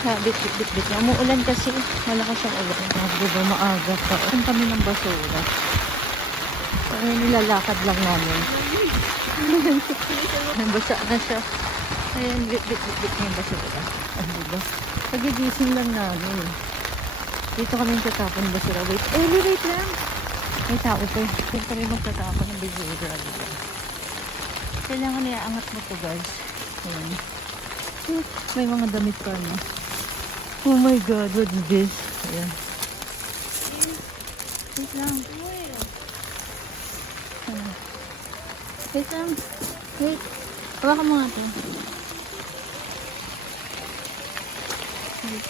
Ha, bit. Umuulan kasi. Malakas ang ulan. Diba maaga pa. Saan kami ng basura? Kaya nilalakad lang namin. Basa na siya. Ayan, bit na yung basura. Diba? Pagigising lang namin. Dito kami tatapon ng basura. Wait lang. May tao pa. Dito kami magtatapon ng basura. Diba? Kailangan iaangat mo to, guys. Ayan. May mga damit pa na. Oh my God, what is this? Ayan. Wait lang. Wait lang. Wait. Hawakan mo nga ito. Wait.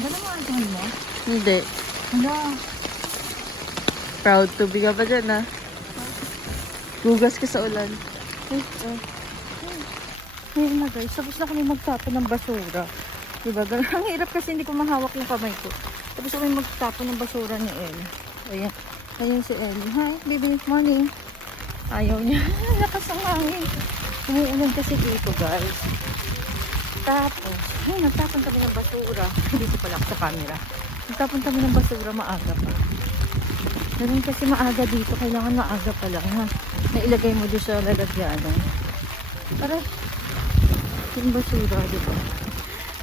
Gano'n mo ang tuhon mo? Hindi. Hala. Proud to be ka pa dyan, ha? Gugas ka sa ulan. Ngayon na guys, tapos na kami magtapon ng basura. Diba? Ang hirap kasi hindi ko mahawak yung kamay ko. Tapos kami magtapon ng basura ni Elle. Ayan. Ayan si Elle. Hi, baby, morning. Ayaw niya. Lakas ang hangin. Umuulan kasi dito guys. Tapos, nagtapon kami ng basura. Dito pala sa camera. Nagtapon kami ng basura maaga pa. Ganun kasi maaga dito. Kailangan maaga pa lang ha. Nailagay mo doon sa lalagyanan. Para yung basura, diba?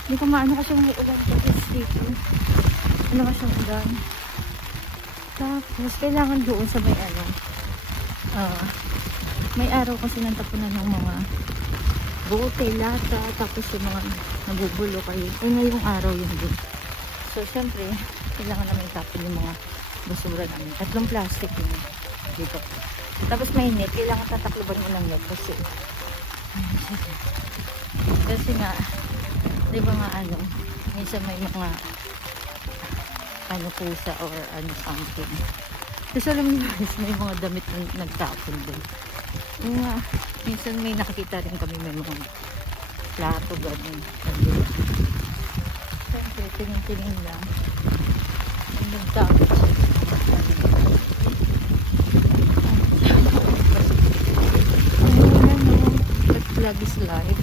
Hindi ko maano kasi may ulan kasi dito. Ano kasi yung ulan. Tapos, kailangan doon sa may ano. May araw kasi ng tapunan ng mga bote, lata, tapos yung mga nabubulo kayo. Ngayong araw yun din. So, syempre, kailangan namin tapon yung mga basura namin. 3 plastic yun dito. Tapos mainit, kailangan tatakluban mo ng net kasi nga, di ba nga ano, minsan may mga ano pusa or ano something. Kasi alam niyo guys, may mga damit na nagtapon din. Yung nga, minsan may nakikita rin kami may mga plato gano'n. Siyempre, tingin lang. Yung nagtapon. Vlog is live.